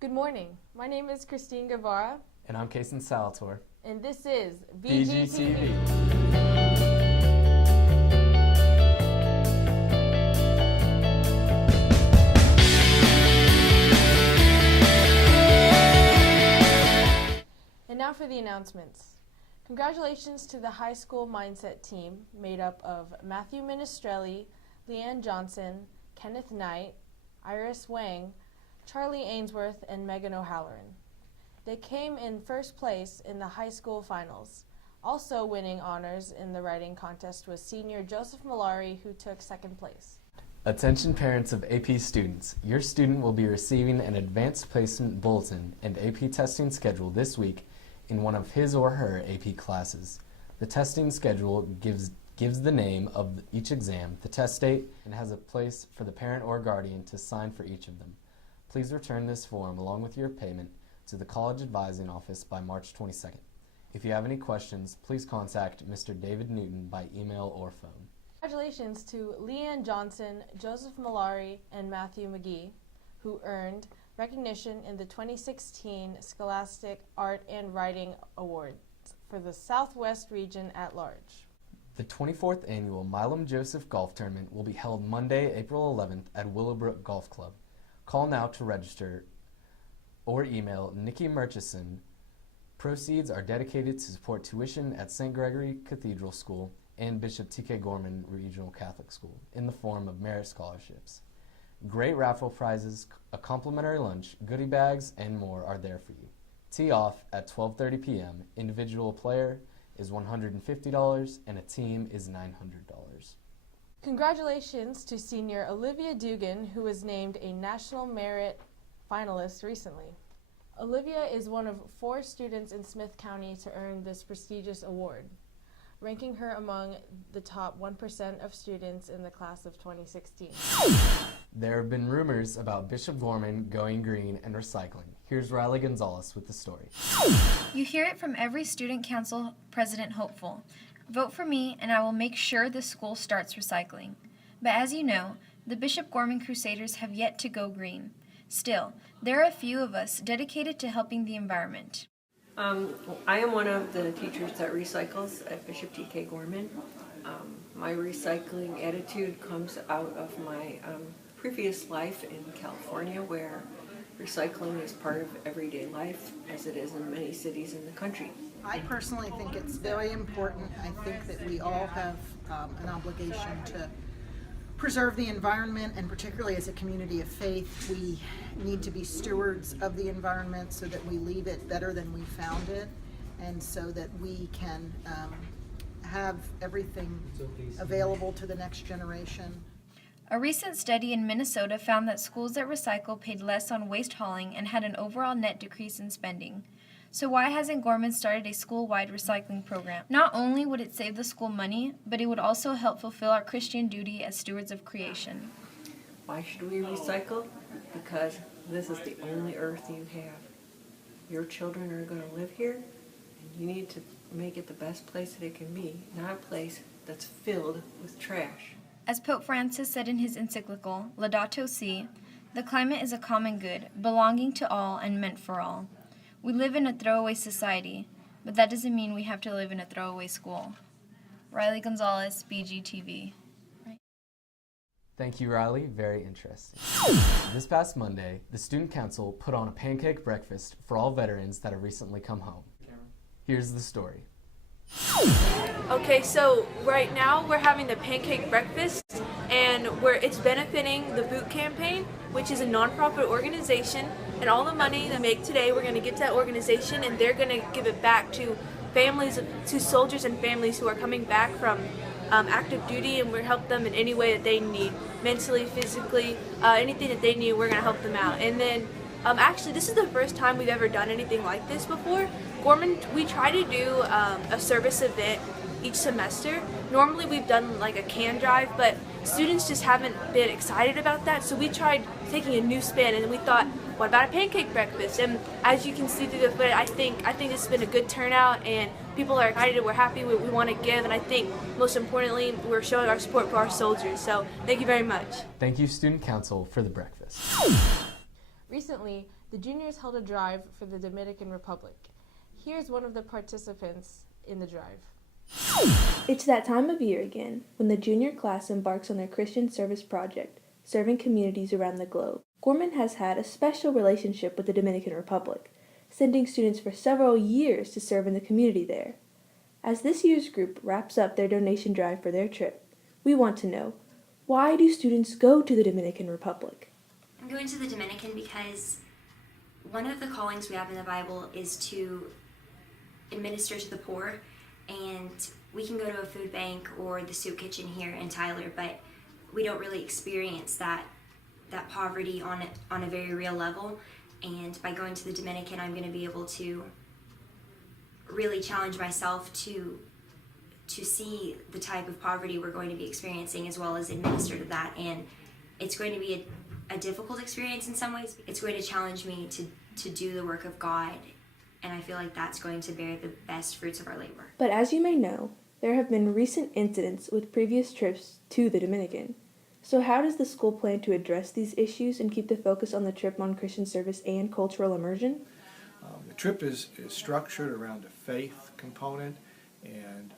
Good morning. My name is Christine Guevara. And I'm Kason Salator. And this is BGTV. And now for the announcements. Congratulations to the high school mindset team made up of Matthew Minestrelli, Leanne Johnson, Kenneth Knight, Iris Wang, Charlie Ainsworth, and Megan O'Halloran. They came in first place in the high school finals. Also winning honors in the writing contest was senior Joseph Malari, who took second place. Attention parents of AP students, your student will be receiving an advanced placement bulletin and AP testing schedule this week in one of his or her AP classes. The testing schedule gives the name of each exam, the test date, and has a place for the parent or guardian to sign for each of them. Please return this form along with your payment to the College Advising Office by March 22nd. If you have any questions, please contact Mr. David Newton by email or phone. Congratulations to Leanne Johnson, Joseph Malari, and Matthew McGee, who earned recognition in the 2016 Scholastic Art and Writing Awards for the Southwest region at large. The 24th annual Milam Joseph Golf Tournament will be held Monday, April 11th at Willowbrook Golf Club. Call now to register or email Nikki Murchison. Proceeds are dedicated to support tuition at St. Gregory Cathedral School and Bishop T.K. Gorman Regional Catholic School in the form of merit scholarships. Great raffle prizes, a complimentary lunch, goodie bags, and more are there for you. Tee off at 12:30 p.m. Individual player is $150 and a team is $900. Congratulations to senior Olivia Dugan, who was named a National Merit finalist recently. Olivia is one of 4 students in Smith County to earn this prestigious award, ranking her among the top 1% of students in the class of 2016. There have been rumors about Bishop Gorman going green and recycling. Here's Riley Gonzalez with the story. You hear it from every student council president hopeful. Vote for me and I will make sure the school starts recycling. But as you know, the Bishop Gorman Crusaders have yet to go green. Still, there are a few of us dedicated to helping the environment. I am one of the teachers that recycles at Bishop T.K. Gorman. My recycling attitude comes out of my previous life in California, where recycling is part of everyday life, as it is in many cities in the country. I personally think it's very important. I think that we all have an obligation to preserve the environment, and particularly as a community of faith, we need to be stewards of the environment so that we leave it better than we found it, and so that we can have everything available to the next generation. A recent study in Minnesota found that schools that recycle paid less on waste hauling and had an overall net decrease in spending. So why hasn't Gorman started a school-wide recycling program? Not only would it save the school money, but it would also help fulfill our Christian duty as stewards of creation. Why should we recycle? Because this is the only earth you have. Your children are going to live here, and you need to make it the best place that it can be, not a place that's filled with trash. As Pope Francis said in his encyclical, Laudato Si, the climate is a common good, belonging to all and meant for all. We live in a throwaway society, but that doesn't mean we have to live in a throwaway school. Riley Gonzalez, BGTV. Thank you, Riley. Very interesting. This past Monday, the Student Council put on a pancake breakfast for all veterans that have recently come home. Here's the story. Okay, so right now we're having the pancake breakfast, and it's benefiting the Boot Campaign, which is a nonprofit organization, and all the money they make today we're going to get to that organization, and they're going to give it back to families, to soldiers and families who are coming back from active duty, and we're help them in any way that they need, mentally, physically, anything that they need, we're going to help them out. And then actually, this is the first time we've ever done anything like this before. Gorman, we try to do a service event each semester. Normally we've done like a can drive, but students just haven't been excited about that, so we tried taking a new spin, and we thought, what about a pancake breakfast? And as you can see through the footage, I think it's been a good turnout, and people are excited, we're happy, we want to give, and I think most importantly, we're showing our support for our soldiers, so thank you very much. Thank you, Student Council, for the breakfast. Recently, the juniors held a drive for the Dominican Republic. Here's one of the participants in the drive. It's that time of year again when the junior class embarks on their Christian service project, serving communities around the globe. Gorman has had a special relationship with the Dominican Republic, sending students for several years to serve in the community there. As this year's group wraps up their donation drive for their trip, we want to know, why do students go to the Dominican Republic? I'm going to the Dominican because one of the callings we have in the Bible is to administer to the poor, and we can go to a food bank or the soup kitchen here in Tyler, but we don't really experience that poverty on a very real level. And by going to the Dominican, I'm going to be able to really challenge myself to see the type of poverty we're going to be experiencing, as well as administer to that. And it's going to be a difficult experience in some ways. It's going to challenge me to do the work of God, and I feel like that's going to bear the best fruits of our labor. But as you may know, there have been recent incidents with previous trips to the Dominican. So how does the school plan to address these issues and keep the focus on the trip on Christian service and cultural immersion? The trip is structured around a faith component, and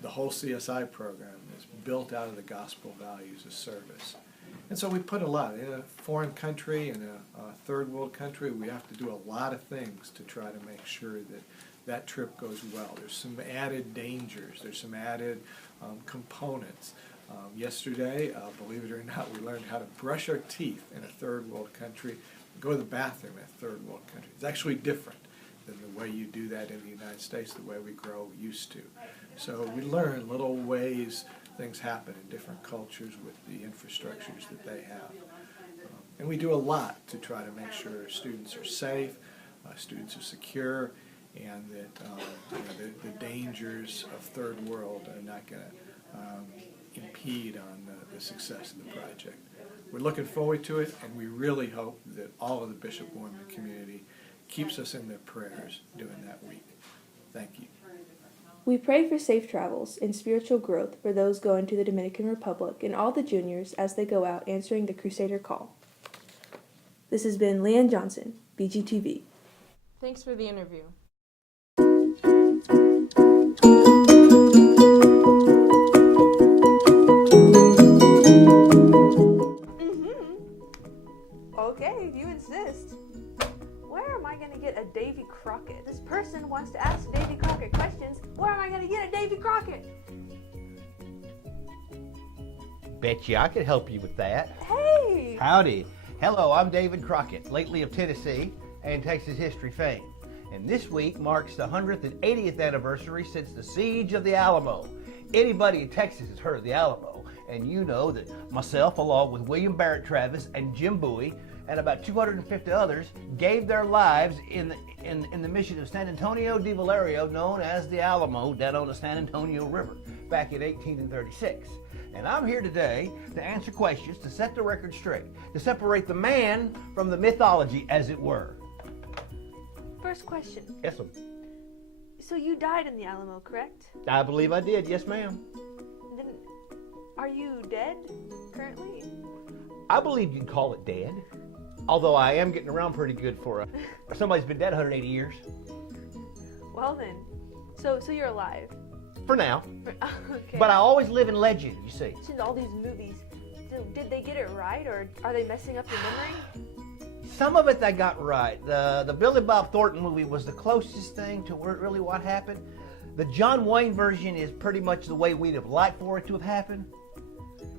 the whole CSI program is built out of the gospel values of service. And so we put a lot. In a foreign country, in a third world country, we have to do a lot of things to try to make sure that that trip goes well. There's some added dangers. There's some added components. Yesterday, believe it or not, we learned how to brush our teeth in a third world country, go to the bathroom in a third world country. It's actually different than the way you do that in the United States, the way we grow used to. So we learn little ways things happen in different cultures with the infrastructures that they have. And we do a lot to try to make sure students are safe, students are secure, and that the dangers of third world are not going to impede on the success of the project. We're looking forward to it, and we really hope that all of the Bishop Gorman community keeps us in their prayers during that week. Thank you. We pray for safe travels and spiritual growth for those going to the Dominican Republic and all the juniors as they go out answering the Crusader call. This has been Leanne Johnson, BGTV. Thanks for the interview. Okay, if you insist. Where am I going to get a Davy Crockett? This person wants to ask Davy Crockett questions. Where am I going to get a Davy Crockett? Bet you I could help you with that. Hey! Howdy. Hello, I'm David Crockett, lately of Tennessee and Texas history fame. And this week marks the 100th and 80th anniversary since the siege of the Alamo. Anybody in Texas has heard of the Alamo, and you know that myself, along with William Barrett Travis and Jim Bowie, and about 250 others, gave their lives in the mission of San Antonio de Valerio, known as the Alamo, down on the San Antonio River, back in 1836. And I'm here today to answer questions, to set the record straight, to separate the man from the mythology, as it were. First question. Yes, ma'am. So you died in the Alamo, correct? I believe I did, yes, ma'am. Then, are you dead currently? I believe you'd call it dead, although I am getting around pretty good for somebody's been dead 180 years. Well then, so you're alive. For now. Okay. But I always live in legend, you see. Since all these movies, so did they get it right, or are they messing up your memory? Some of it they got right. The Billy Bob Thornton movie was the closest thing to really what happened. The John Wayne version is pretty much the way we'd have liked for it to have happened.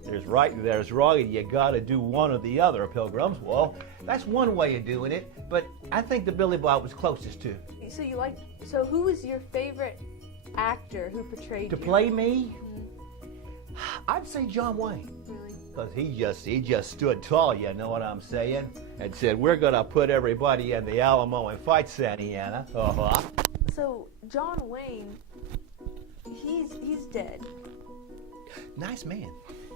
There's right and there's wrong, and you gotta do one or the other, Pilgrims. Well, that's one way of doing it, but I think the Billy Bob was closest to. So who was your favorite actor who portrayed To you? play me, I'd say John Wayne. Really? Because he just stood tall, you know what I'm saying? And said, we're gonna put everybody in the Alamo and fight Santa Anna. So John Wayne, he's dead. Nice man.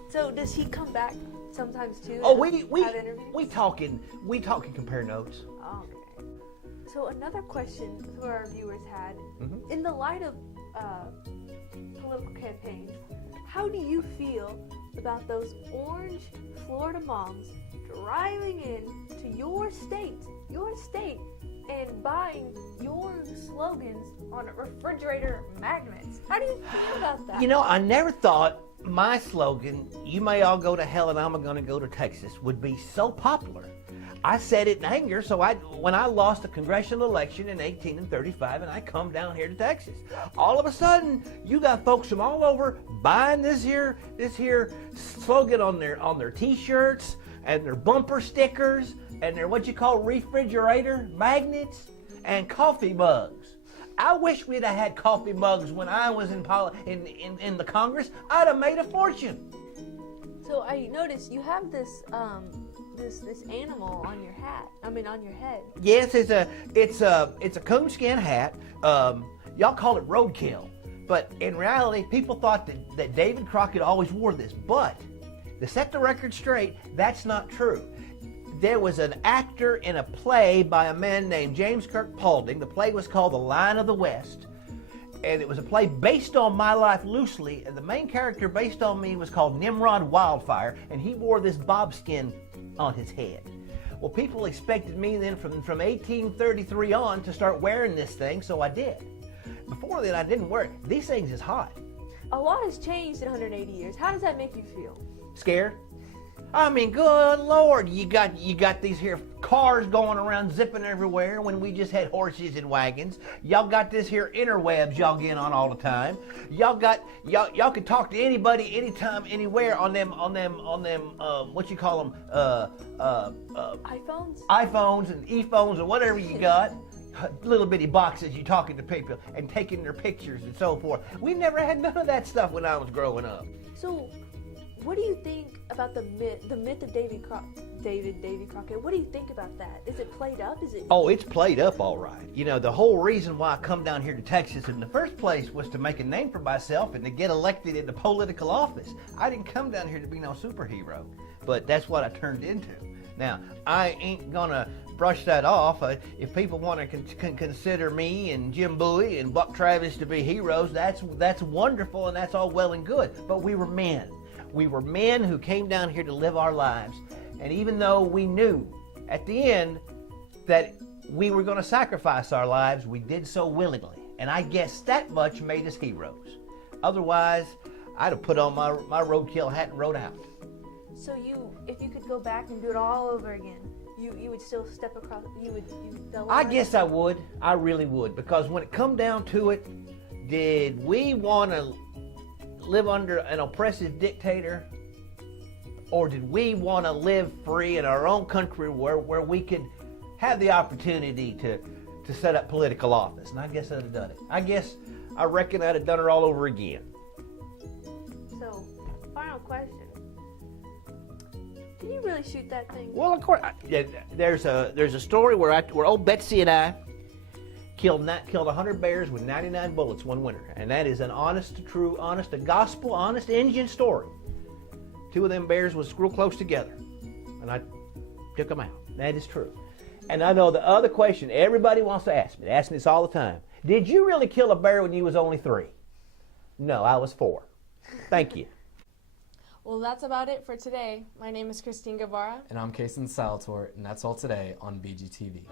So does he come back sometimes too? Oh, and have interviews? we talking compare notes. Oh, okay. So another question some of our viewers had, Mhm. in the light of political campaigns, how do you feel about those orange Florida moms driving in to your state, and buying your slogans on refrigerator magnets. How do you feel about that? You know, I never thought my slogan, "You may all go to hell and I'm gonna go to Texas," would be so popular. I said it in anger, so when I lost the congressional election in 1835 and I come down here to Texas, all of a sudden you got folks from all over buying this here slogan on their t-shirts and their bumper stickers and their what you call refrigerator magnets and coffee mugs. I wish we'd have had coffee mugs when I was in the Congress. I'd have made a fortune. So I noticed you have this this animal on your hat. I mean, on your head. Yes, it's a coonskin hat. Y'all call it roadkill, but in reality, people thought that David Crockett always wore this. But to set the record straight, that's not true. There was an actor in a play by a man named James Kirk Paulding. The play was called The Lion of the West, and it was a play based on my life loosely, and the main character based on me was called Nimrod Wildfire, and he wore this bobskin on his head. Well, people expected me then from 1833 on to start wearing this thing, so I did. Before then, I didn't wear it. These things is hot. A lot has changed in 180 years. How does that make you feel? Scared? I mean, good Lord, you got these here cars going around zipping everywhere when we just had horses and wagons. Y'all got this here interwebs y'all get on all the time. Y'all can talk to anybody, anytime, anywhere on them what you call them, iPhones and ePhones or whatever you got. Little bitty boxes you talking to people and taking their pictures and so forth. We never had none of that stuff when I was growing up. So, what do you think about the myth of Davy Crockett? What do you think about that? Is it played up? Oh, it's played up all right. You know, the whole reason why I come down here to Texas in the first place was to make a name for myself and to get elected into political office. I didn't come down here to be no superhero, but that's what I turned into. Now, I ain't gonna brush that off. If people want to consider me and Jim Bowie and Buck Travis to be heroes, that's wonderful and that's all well and good, but we were men. We were men who came down here to live our lives, and even though we knew at the end that we were going to sacrifice our lives, we did so willingly, and I guess that much made us heroes. Otherwise, I'd have put on my roadkill hat and rode out. So if you could go back and do it all over again, you would still step across, I guess I would. I really would, because when it come down to it, did we want to live under an oppressive dictator, or did we want to live free in our own country where we could have the opportunity to set up political office? And I guess I'd have done it. I reckon I'd have done it all over again. So, final question. Can you really shoot that thing? Well, of course. There's a story where old Betsy and I killed 100 bears with 99 bullets one winter, and that is an honest to gospel, honest Indian story. 2 of them bears was real close together, and I took them out. That is true. And I know the other question everybody wants to ask me. They ask me this all the time. Did you really kill a bear when you was only 3? No, I was 4. Thank you. Well, that's about it for today. My name is Christine Guevara. And I'm Kason Salator, and that's all today on BGTV.